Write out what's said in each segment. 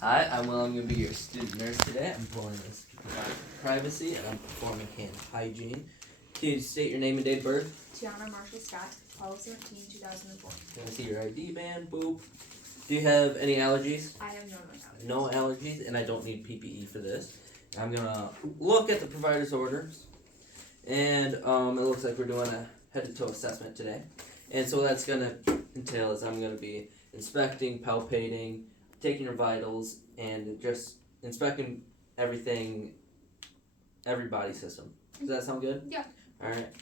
Hi, I'm Will. I'm going to be your student nurse today. I'm pulling this to provide privacy and I'm performing hand hygiene. Can you state your name and date of birth? Tiana Marshall Scott, 12/17/2004. Can I see your ID band? Boop. Do you have any allergies? I have no allergies. No allergies, and I don't need PPE for this. I'm going to look at the provider's orders, and it looks like we're doing a head-to-toe assessment today. And so what that's going to entail is I'm going to be inspecting, palpating, taking your vitals, and just inspecting everything, every body system. Does that sound good? Yeah. Alright.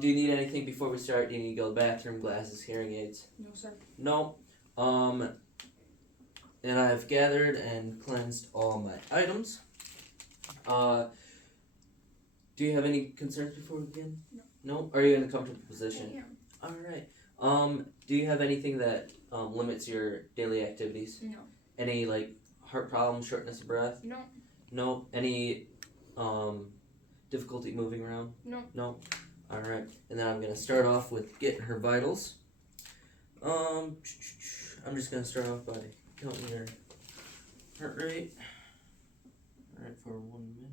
Do you need anything before we start? Do you need to go to the bathroom, glasses, hearing aids? No, sir. No. And I've gathered and cleansed all my items. Do you have any concerns before we begin? No. No? Are you in a comfortable position? I am. Alright. Do you have anything that limits your daily activities? No. Any, like, heart problems, shortness of breath? No. No. Any difficulty moving around? No. No. Alright. And then I'm gonna start off with getting her vitals. I'm just gonna start off by counting your heart rate. Alright, for 1 minute.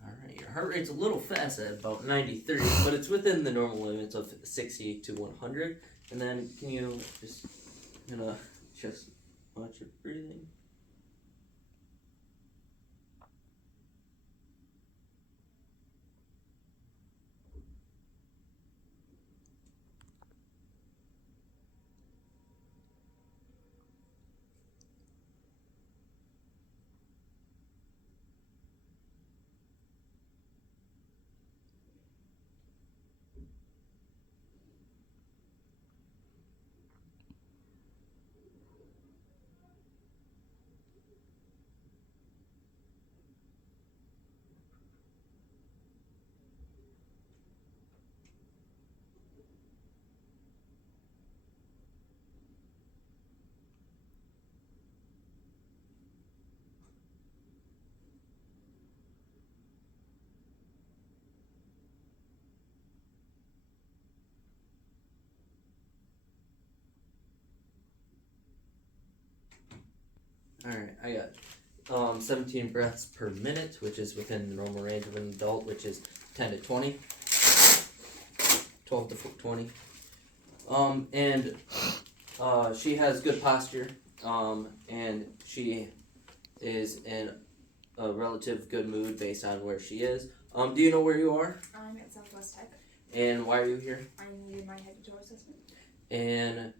Alright, your heart rate's a little fast at about 90/30, but it's within the normal limits of 60 to 100. And then, can you just watch your breathing? Alright, I got 17 breaths per minute, which is within the normal range of an adult, which is 10 to 20. 12 to 20. She has good posture, and she is in a relative good mood based on where she is. Do you know where you are? I'm at Southwest Tech. And why are you here? I needed my head-to-toe assessment. And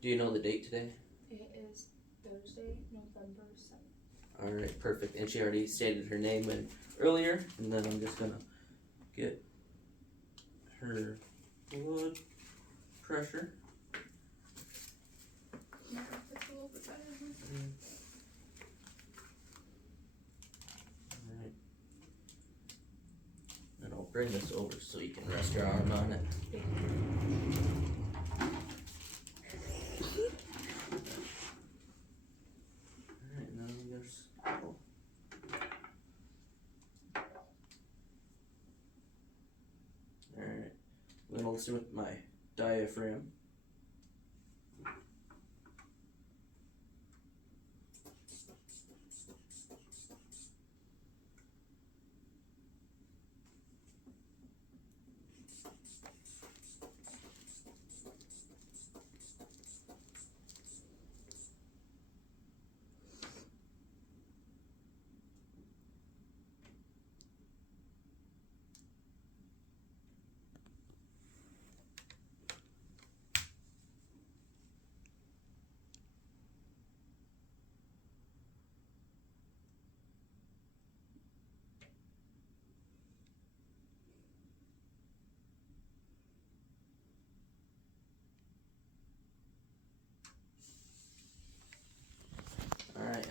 do you know the date today? It is Thursday, November 7th. Alright, perfect. And she already stated her name earlier, and then I'm just gonna get her blood pressure. Yeah, it's a little bit better. Alright. And I'll bring this over so you can rest your arm on it. Alright, now there's. Alright. I'm gonna listen with my diaphragm.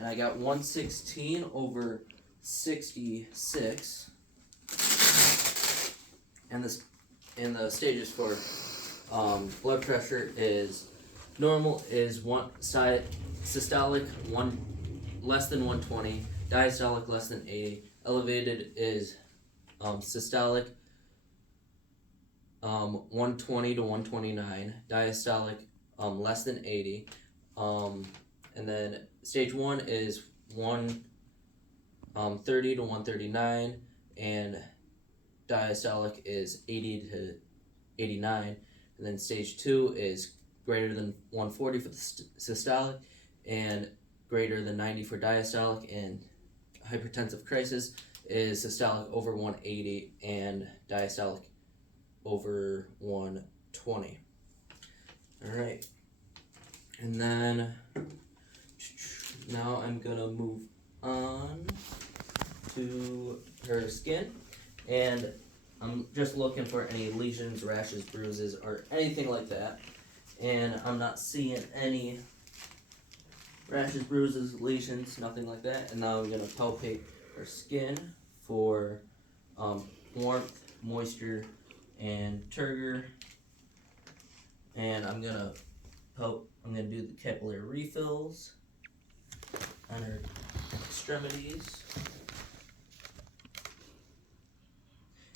I got 116 over 66. And the stages for blood pressure is normal is systolic less than 120, diastolic less than 80, elevated is systolic 120 to 129, diastolic less than 80, and then stage 1 is 130 to 139, and diastolic is 80 to 89, and then stage 2 is greater than 140 for the systolic and greater than 90 for diastolic, and hypertensive crisis is systolic over 180 and diastolic over 120. Alright, and then now I'm gonna move on to her skin, and I'm just looking for any lesions, rashes, bruises, or anything like that, and I'm not seeing any rashes, bruises, lesions, nothing like that. And now I'm gonna palpate her skin for warmth, moisture, and turgor. And I'm gonna do the capillary refills on her extremities.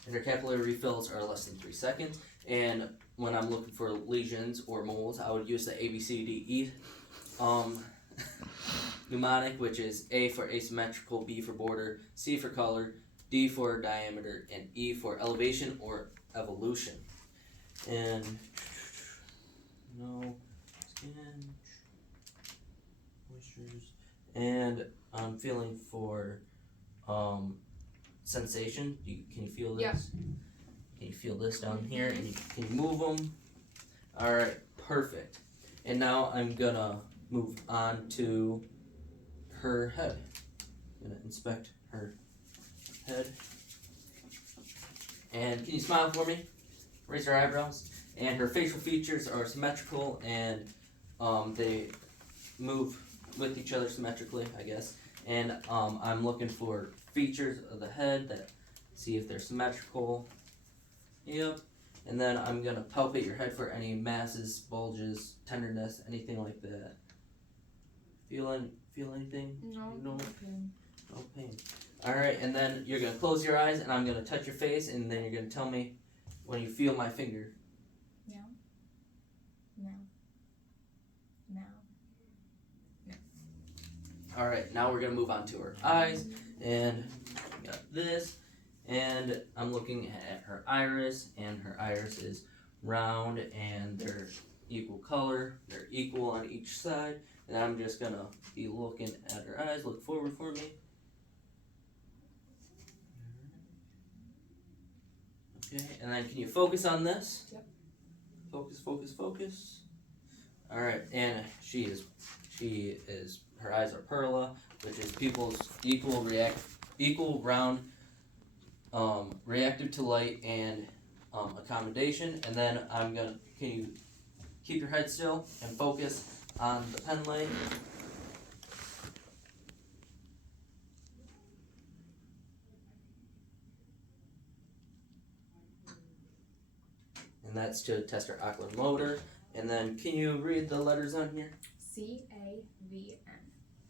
And her capillary refills are less than 3 seconds. And when I'm looking for lesions or moles, I would use the ABCDE mnemonic, which is A for asymmetrical, B for border, C for color, D for diameter, and E for elevation or evolution. And no skin moistures, and I'm feeling for sensation. Can you feel this? Yeah. Can you feel this down here? And can you move them? All right, perfect. And now I'm gonna move on to her head. I'm gonna inspect her head. And can you smile for me? Raise your eyebrows. And her facial features are symmetrical, and they move with each other symmetrically, I guess. And I'm looking for features of the head that see if they're symmetrical. Yep. And then I'm gonna palpate your head for any masses, bulges, tenderness, anything like that. Feel anything? No. No. Okay. No pain. All right, and then you're gonna close your eyes, and I'm gonna touch your face, and then you're gonna tell me when you feel my finger. Now. Now. Now. All right, now we're gonna move on to her eyes, and we got this, and I'm looking at her iris, and her iris is round, and they're equal color, they're equal on each side, and I'm just gonna be looking at her eyes. Look forward for me. Okay, and then can you focus on this? Yep. Focus, focus, focus. All right, and she is, her eyes are perla, which is pupils equal round, reactive to light and accommodation. And then can you keep your head still and focus on the pen light? And that's to test her ocular motor. And then can you read the letters on here? CAVN.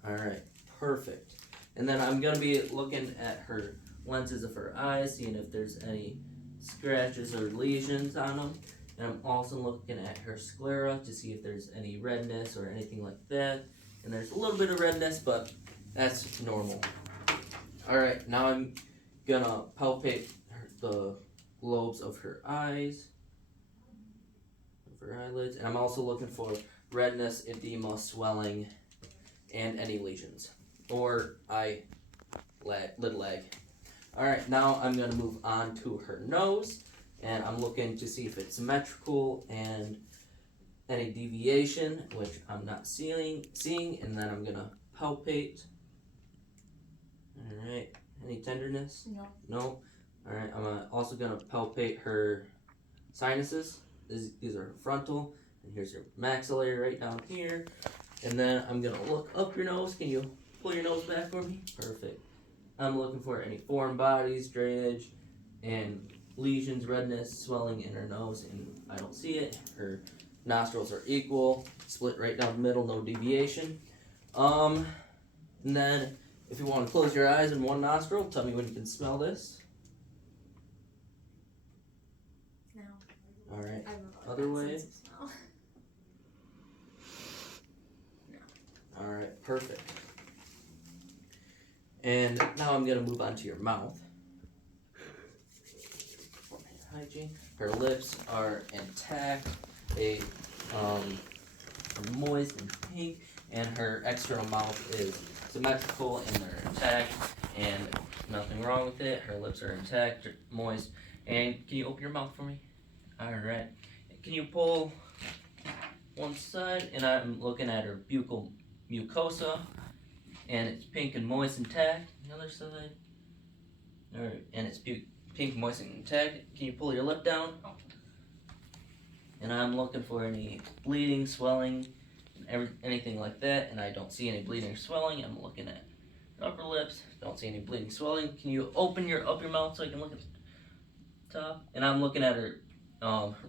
Alright, perfect. And then I'm going to be looking at her lenses of her eyes, seeing if there's any scratches or lesions on them. And I'm also looking at her sclera to see if there's any redness or anything like that. And there's a little bit of redness, but that's normal. Alright, now I'm going to palpate the lobes of her eyes, of her eyelids. And I'm also looking for redness, edema, swelling, and any lesions or lid lag. Alright, now I'm going to move on to her nose, and I'm looking to see if it's symmetrical and any deviation, which I'm not seeing, and then I'm going to palpate. Alright, any tenderness? No. No. Alright, I'm also going to palpate her sinuses. These are her frontal, and here's your maxillary right down here. And then I'm gonna look up your nose. Can you pull your nose back for me? Perfect. I'm looking for any foreign bodies, drainage, and lesions, redness, swelling in her nose, and I don't see it. Her nostrils are equal, split right down the middle, no deviation. And then if you want to close your eyes in one nostril, tell me when you can smell this. No. Alright. I have a Other bad way. sense of smell. Alright, perfect. And now I'm going to move on to your mouth. For my hygiene. Her lips are intact. They are moist and pink. And her external mouth is symmetrical and they're intact. And nothing wrong with it. Her lips are intact, moist. And can you open your mouth for me? Alright. Can you pull one side? And I'm looking at her buccal mucosa, and it's pink and moist and intact. The other side, alright, and it's pink, moist and intact. Can you pull your lip down? And I'm looking for any bleeding, swelling, anything like that, and I don't see any bleeding or swelling. I'm looking at your upper lips, don't see any bleeding, swelling. Can you open your mouth so I can look at the top? And I'm looking at her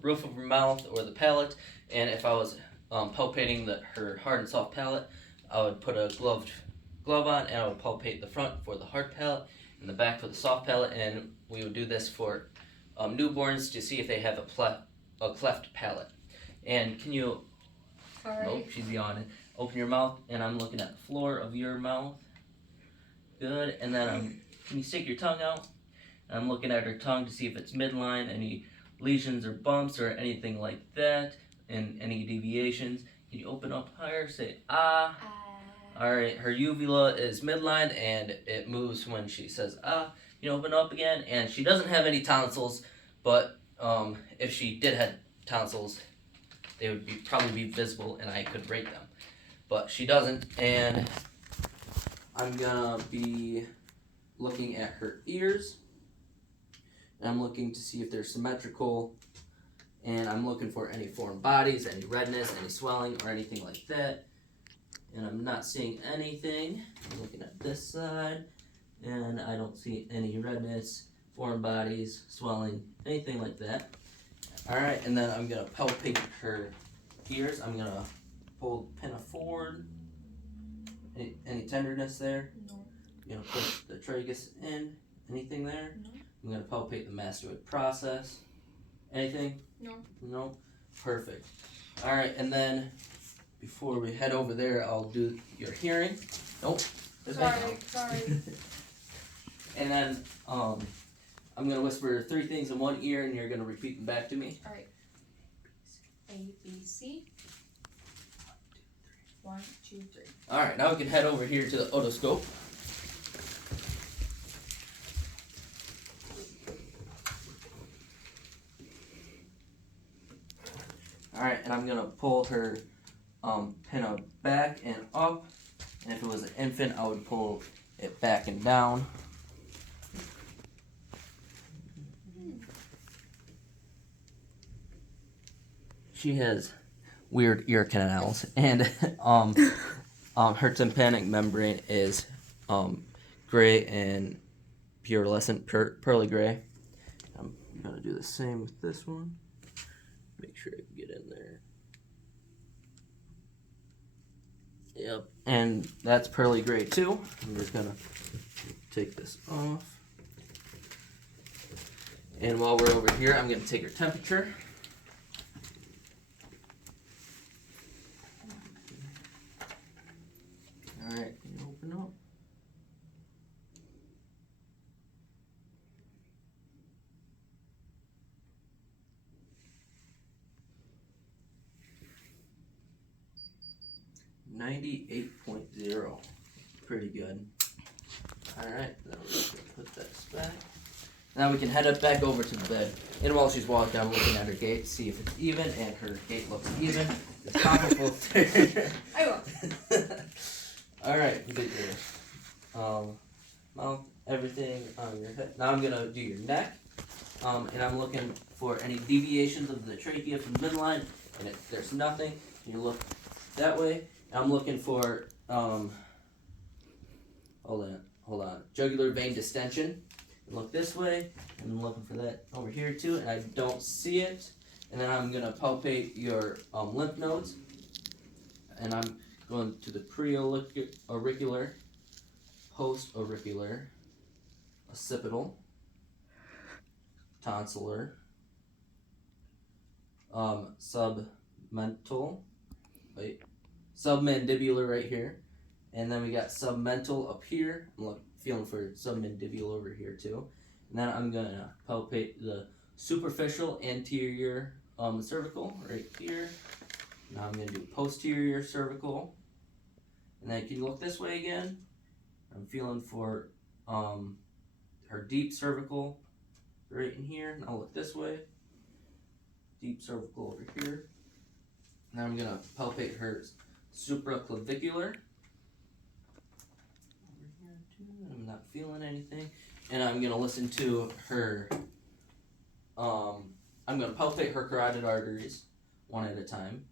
roof of her mouth or the palate, and if I was palpating her hard and soft palate, I would put a glove on and I would palpate the front for the hard palate and the back for the soft palate, and we would do this for newborns to see if they have a cleft palate. And can you, Sorry. nope, she's yawning, open your mouth, and I'm looking at the floor of your mouth. Good, and then can you stick your tongue out? I'm looking at her tongue to see if it's midline, any lesions or bumps or anything like that, and any deviations. Can you open up higher? Say ah. Alright, her uvula is midline and it moves when she says ah. You open up again, and she doesn't have any tonsils, but if she did have tonsils, they would probably be visible and I could rate them. But she doesn't, and I'm gonna be looking at her ears. And I'm looking to see if they're symmetrical, and I'm looking for any foreign bodies, any redness, any swelling, or anything like that. And I'm not seeing anything. I'm looking at this side, and I don't see any redness, foreign bodies, swelling, anything like that. Alright, and then I'm going to palpate her ears. I'm going to pull the pinna forward. Any tenderness there? No. You know, put the tragus in. Anything there? No. I'm going to palpate the mastoid process. Anything? No. No? Perfect. Alright, and then before we head over there, I'll do your hearing. Nope. Sorry. And then I'm going to whisper 3 things in one ear, and you're going to repeat them back to me. Alright. A, B, C. 1, 2, 3. Alright, now we can head over here to the otoscope. Alright, and I'm going to pull her pinna back and up. And if it was an infant, I would pull it back and down. She has weird ear canals, and her tympanic membrane is gray and purulescent, pearly gray. I'm gonna do the same with this one. Make sure I can get in there. Yep, and that's pearly gray too. I'm just gonna take this off. And while we're over here, I'm gonna take her temperature. Alright, can you open up? .0. Pretty good. Alright, then we're just gonna put this back. Now we can head up back over to the bed. And while she's walking, I'm looking at her gait to see if it's even, and her gait looks even. It's comparable to I will. Alright, you get your mouth, everything on your head. Now I'm gonna do your neck. And I'm looking for any deviations of the trachea from the midline. And if there's nothing, you look that way. I'm looking for hold on. Jugular vein distension. Look this way, and I'm looking for that over here too, and I don't see it. And then I'm gonna palpate your lymph nodes, and I'm going to the pre-auricular, post-auricular, occipital, tonsillar, submandibular right here, and then we got submental up here. I'm feeling for submandibular over here too. And then I'm gonna palpate the superficial anterior cervical right here. Now I'm gonna do posterior cervical, and then can you look this way again? I'm feeling for her deep cervical right in here. Now look this way. Deep cervical over here. Now I'm gonna palpate her supraclavicular. Over here too. I'm not feeling anything. And I'm gonna listen to her I'm gonna palpate her carotid arteries one at a time.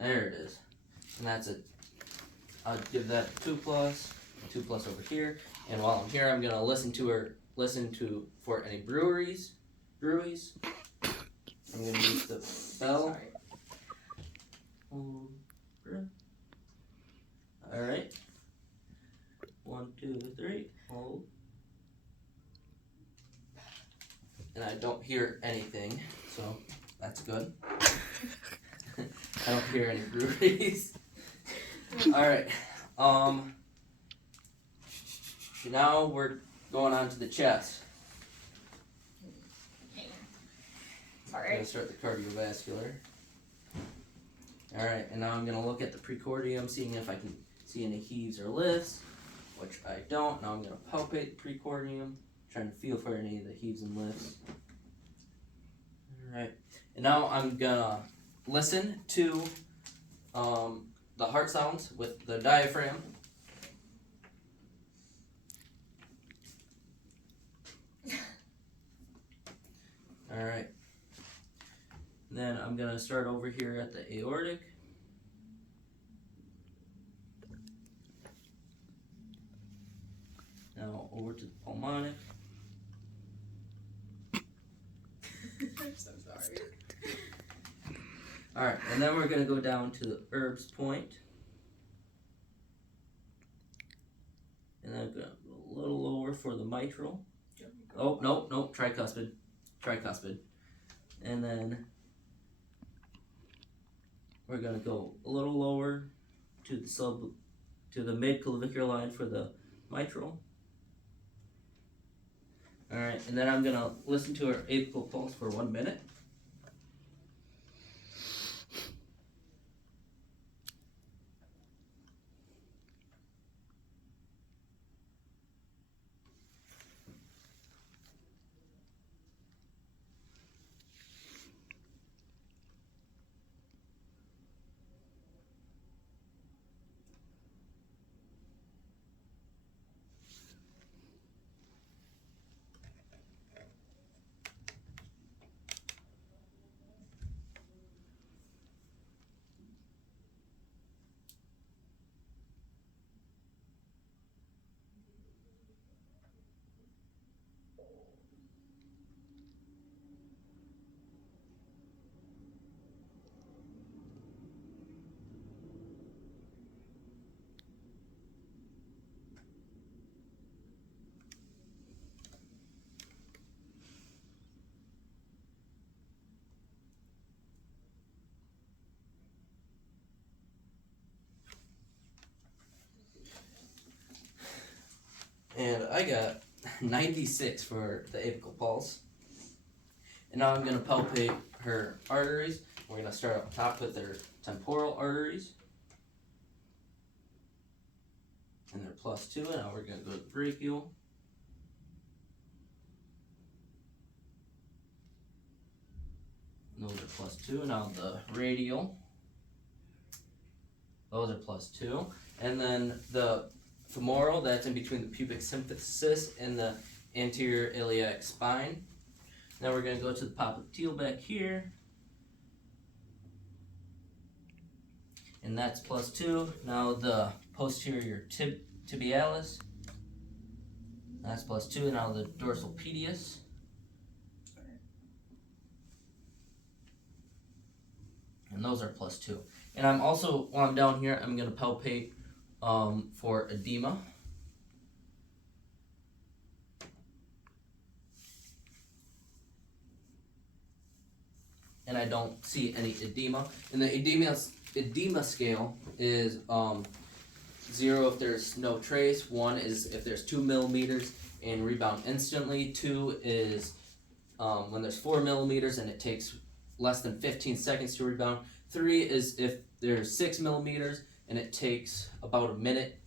There it is. And that's it. I'll give that 2+, 2+ over here. And while I'm here, I'm gonna listen for any breweries. I'm gonna use the bell. Alright. 1, 2, 3, hold. And I don't hear anything, so that's good. I don't hear any breweries. Alright. Now we're going on to the chest. I'm Sorry. gonna start the cardiovascular. Alright, and now I'm gonna look at the precordium, seeing if I can see any heaves or lifts, which I don't. Now I'm gonna palpate the precordium, trying to feel for any of the heaves and lifts. Alright, and now I'm gonna listen to the heart sounds with the diaphragm. Alright. Then I'm gonna start over here at the aortic. Now over to the pulmonic. I'm so sorry. Alright, and then we're gonna go down to the Erb's point. And then I'm gonna go a little lower for the mitral. Oh, nope, tricuspid. And then we're gonna go a little lower to the mid clavicular line for the mitral. Alright, and then I'm gonna listen to her apical pulse for 1 minute. And I got 96 for the apical pulse. And now I'm going to palpate her arteries. We're going to start up top with their temporal arteries. And they're +2. And now we're going to go to the brachial. And those are +2. And now the radial. Those are +2. And then the femoral, that's in between the pubic symphysis and the anterior iliac spine. Now we're going to go to the popliteal back here. and that's +2. Now the posterior tibialis, that's +2. Now the dorsal pedius. And those are +2. And I'm also, while I'm down here, I'm going to palpate for edema. And I don't see any edema. And the edema scale is 0 if there's no trace, 1 is if there's 2 millimeters and rebound instantly, 2 is when there's 4 millimeters and it takes less than 15 seconds to rebound, 3 is if there's 6 millimeters and it takes about a minute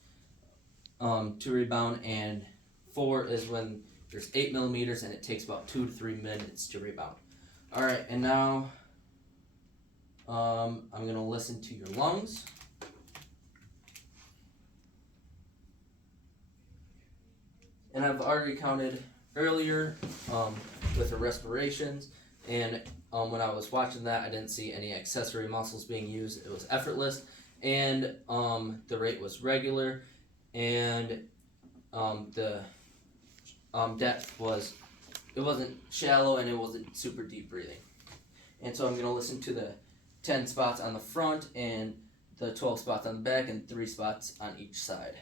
to rebound, and 4 is when there's 8 millimeters and it takes about 2 to 3 minutes to rebound. Alright, and now I'm going to listen to your lungs. And I've already counted earlier with the respirations, and when I was watching that, I didn't see any accessory muscles being used. It was effortless, and the rate was regular, and the depth was, it wasn't shallow and it wasn't super deep breathing. And so I'm going to listen to the 10 spots on the front and the 12 spots on the back and 3 spots on each side.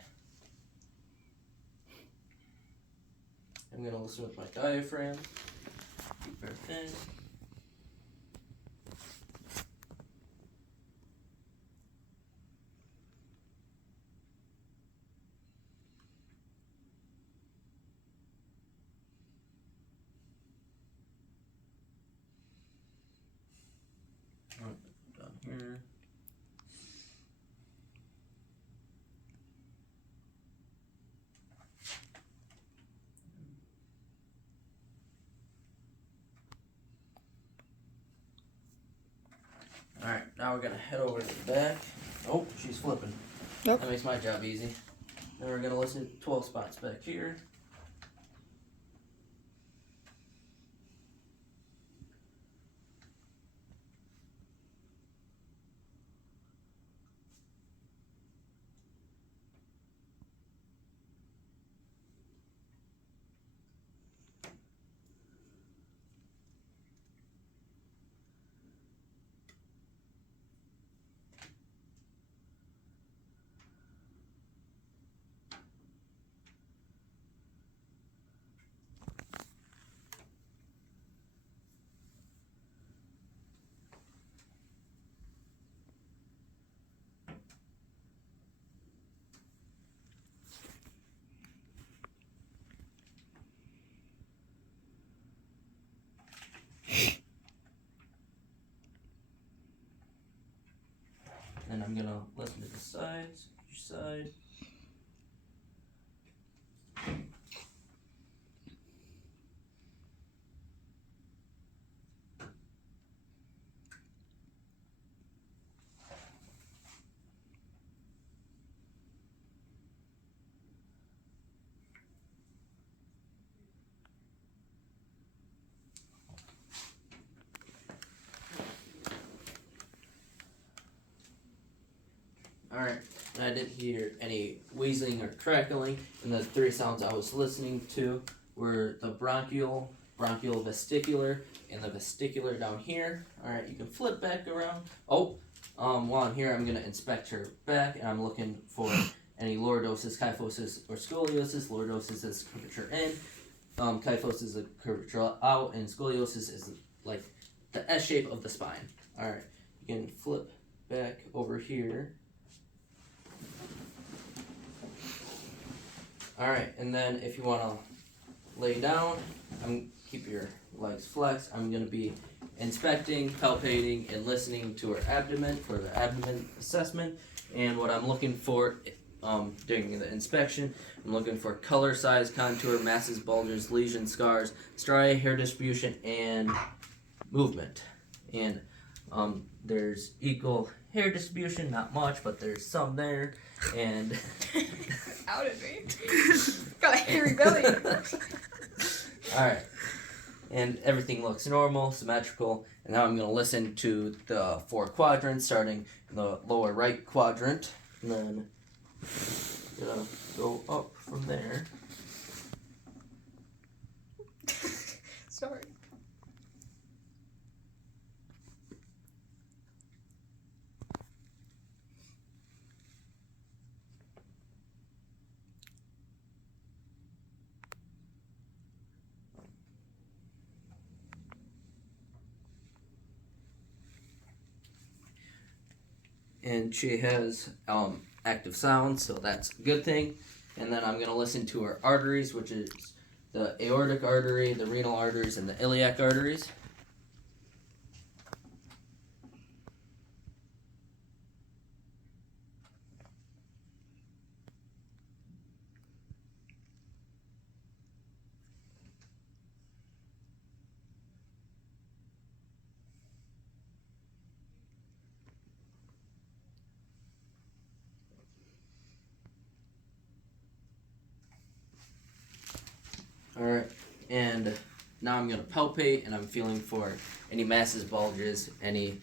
I'm going to listen with my diaphragm. Deep breath in. Down here. Alright, now we're going to head over to the back. Oh, she's flipping. Nope. That makes my job easy. Then we're going to listen to 12 spots back here. And I'm going to listen to the sides, each side. Alright, and I didn't hear any wheezing or crackling, and the 3 sounds I was listening to were the bronchial, vesticular, and the vesticular down here. Alright, you can flip back around. Oh, while I'm here, I'm going to inspect her back, and I'm looking for any lordosis, kyphosis, or scoliosis. Lordosis is curvature in, kyphosis is a curvature out, and scoliosis is like the S shape of the spine. Alright, you can flip back over here. Alright, and then if you want to lay down, keep your legs flexed. I'm going to be inspecting, palpating, and listening to her abdomen for the abdomen assessment. And what I'm looking for during the inspection, I'm looking for color, size, contour, masses, bulges, lesions, scars, striae, hair distribution, and movement. And there's equal hair distribution, not much, but there's some there. And Outed me. Got a hairy belly. Alright. and everything looks normal, symmetrical. And now I'm going to listen to the 4 quadrants, starting in the lower right quadrant, and then gonna go up from there. Sorry. And she has active sound, so that's a good thing. And then I'm gonna listen to her arteries, which is the aortic artery, the renal arteries, and the iliac arteries. Alright, and now I'm going to palpate, and I'm feeling for any masses, bulges, any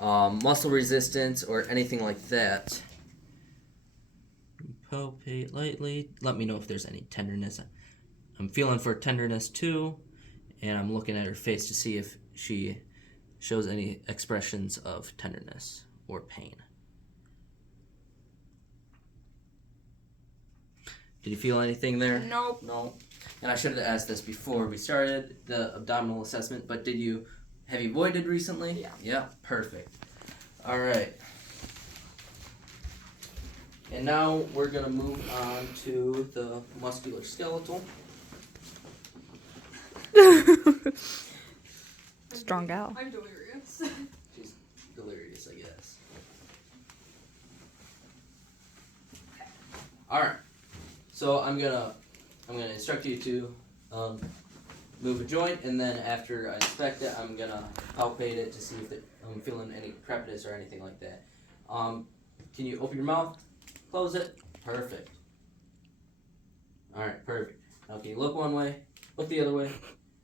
muscle resistance, or anything like that. Palpate lightly. Let me know if there's any tenderness. I'm feeling for tenderness too, and I'm looking at her face to see if she shows any expressions of tenderness or pain. Did you feel anything there? Nope. No. And I should have asked this before we started the abdominal assessment, but have you voided recently? Yeah. Yeah, perfect. All right. And now we're going to move on to the musculoskeletal. Strong gal. I'm delirious. She's delirious, I guess. All right. So I'm gonna instruct you to move a joint, and then after I inspect it, I'm gonna palpate it to see if I'm feeling any crepitus or anything like that. Can you open your mouth? Close it. Perfect. All right, perfect. Now can you look one way? Look the other way.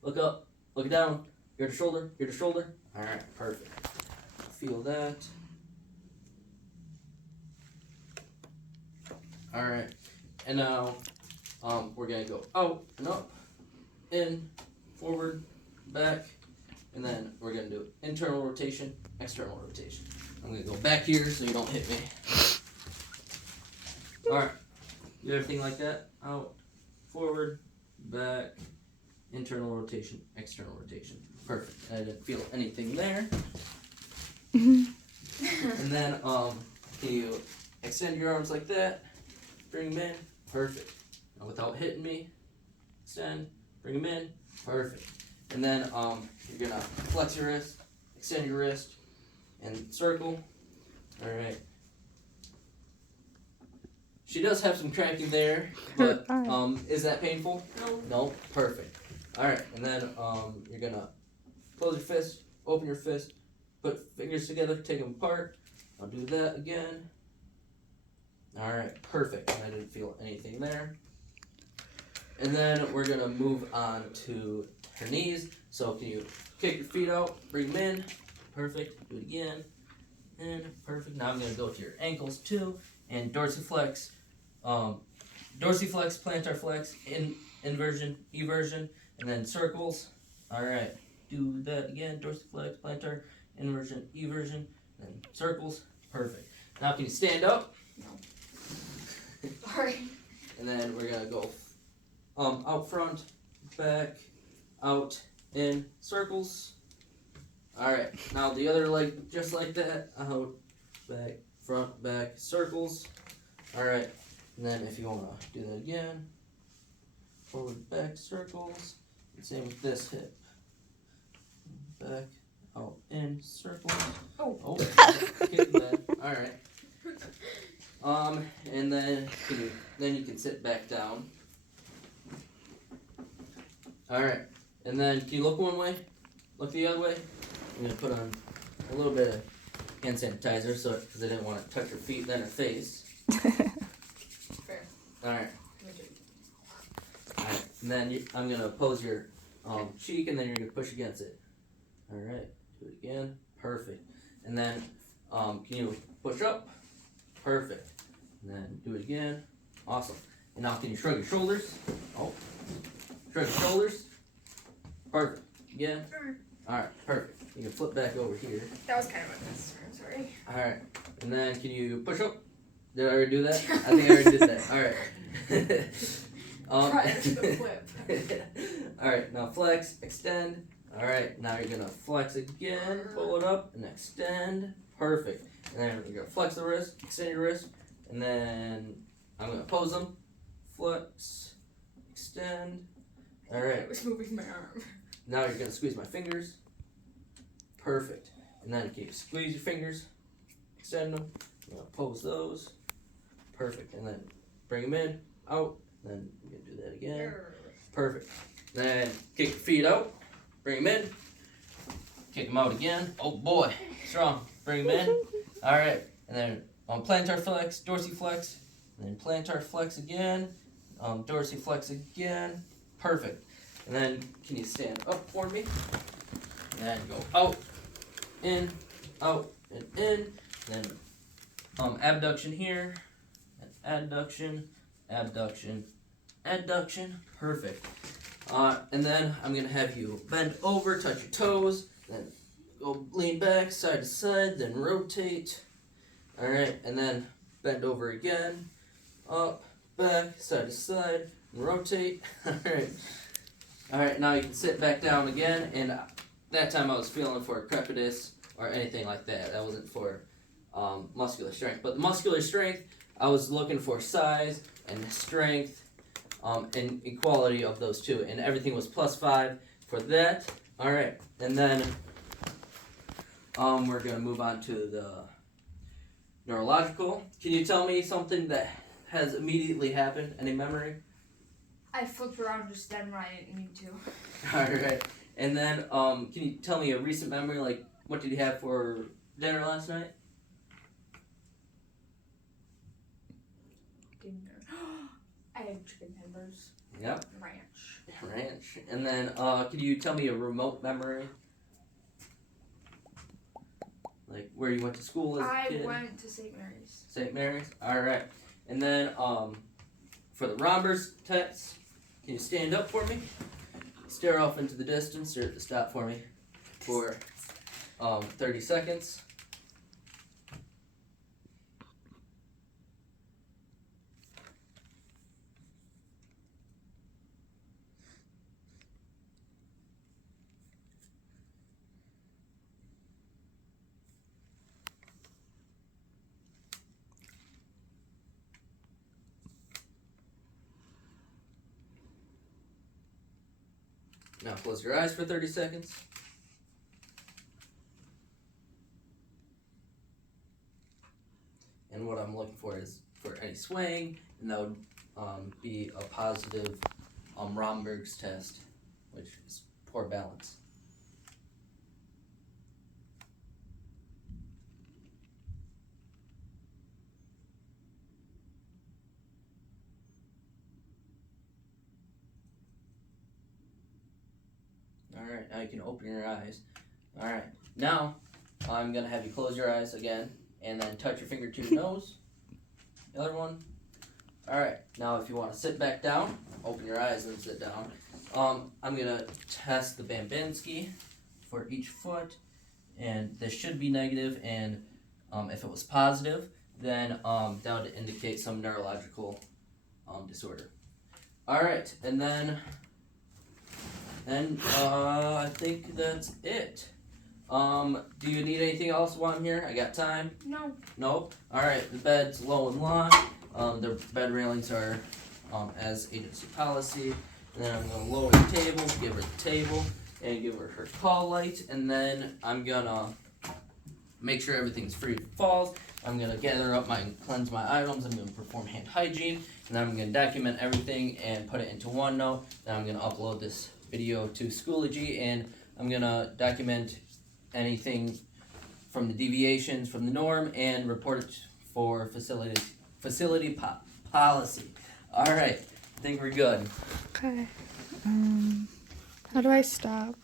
Look up. Look down. Ear to shoulder. Ear to shoulder. All right, perfect. Feel that. All right. And now, we're gonna go out and up, in, forward, back, and then we're gonna do internal rotation, external rotation. I'm gonna go back here so you don't hit me. Alright, do everything like that, out, forward, back, internal rotation, external rotation. Perfect, I didn't feel anything there. And then, can you extend your arms like that, bring them in. Perfect. Now without hitting me, extend, bring them in. Perfect. And then you're gonna flex your wrist, extend your wrist, and circle. All right. She does have some cracking there, but is that painful? No. No. Perfect. All right. And then you're gonna close your fist, open your fist, put fingers together, take them apart. I'll do that again. Alright, perfect. I didn't feel anything there. And then we're going to move on to her knees. So can you kick your feet out, bring them in. Perfect. Do it again. And perfect. Now I'm going to go to your ankles too. And dorsiflex. Dorsiflex, plantar flex, inversion, eversion, and then circles. Alright. Do that again. Dorsiflex, plantar, inversion, eversion, and then circles. Perfect. Now can you stand up? No. Sorry. And then we're gonna go out front, back, out, in, circles. Alright, now the other leg just like that. Out, back, front, back, circles. Alright, and then if you wanna do that again, forward, back, circles. And same with this hip. Back, out, in, circles. Oh. Kick that. Alright. And then you can sit back down. Alright, and then can you look one way? Look the other way? I'm gonna put on a little bit of hand sanitizer because I didn't want to touch her feet then her face. Fair. Alright. Alright, and then I'm gonna pose your cheek, and then you're gonna push against it. All right, do it again. Perfect. And then, can you push up? Perfect. And then do it again. Awesome. And now can you shrug your shoulders? Oh, shrug your shoulders. Perfect. Again. All right, perfect. You can flip back over here. That was kind of unnecessary. I'm sorry. All right, and then can you push up? Did I already do that? I think I already did that. All right. Prior to the flip. All right, now flex, extend. All right, now you're gonna flex again, pull it up, and extend. Perfect. And then you're gonna flex the wrist, extend your wrist, and then I'm gonna pose them. Flex, extend. All right. I was moving my arm. Now you're gonna squeeze my fingers. Perfect. And then you squeeze your fingers, extend them. I'm gonna pose those. Perfect. And then bring them in, out. Then you're gonna do that again. Perfect. Then kick your feet out. Bring them in. Kick them out again. Oh boy, strong. Bring them in. All right. And then plantar flex, dorsiflex. And then plantar flex again. Dorsiflex again. Perfect. And then can you stand up for me? And then go out, in, out, and in. And then abduction here. And adduction, abduction, adduction. Perfect. And then I'm gonna have you bend over, touch your toes, then go lean back, side to side, then rotate. All right, and then bend over again, up, back, side to side, and rotate. All right. All right, now you can sit back down again, and that time I was feeling for a crepitus or anything like that. That wasn't for muscular strength. But the muscular strength, I was looking for size and strength and equality of those two, and everything was +5 for that. All right, and then we're gonna move on to the neurological. Can you tell me something that has immediately happened? Any memory? I flipped around just then when I didn't need to. All right, and then can you tell me a recent memory? Like, what did you have for dinner last night? Dinner. I had chicken tenders. Yep. Ranch. And then can you tell me a remote memory? Like where you went to school as a kid? I went to St. Mary's. St. Mary's? Alright. And then for the Rombers test, can you stand up for me? Stare off into the distance or stop for me for 30 seconds. Now close your eyes for 30 seconds. And what I'm looking for is for any swaying, and that would be a positive Romberg's test, which is poor balance. Alright, now you can open your eyes. Alright, now I'm going to have you close your eyes again and then touch your finger to your nose. The other one. Alright, now if you want to sit back down, open your eyes and sit down. I'm going to test the Bambinsky for each foot, and this should be negative, and if it was positive, then that would indicate some neurological disorder. Alright, and then I think that's it. Do you need anything else while I'm here? I got time? No. Nope. Alright, the bed's low and long. The bed railings are as agency policy. And then I'm going to lower the table, give her the table, and give her call light. And then I'm going to make sure everything's free of falls. I'm going to cleanse my items. I'm going to perform hand hygiene. And then I'm going to document everything and put it into OneNote. Then I'm going to upload this video to Schoology, and I'm going to document anything from the deviations from the norm and report it for facility policy. Alright, I think we're good. Okay. How do I stop?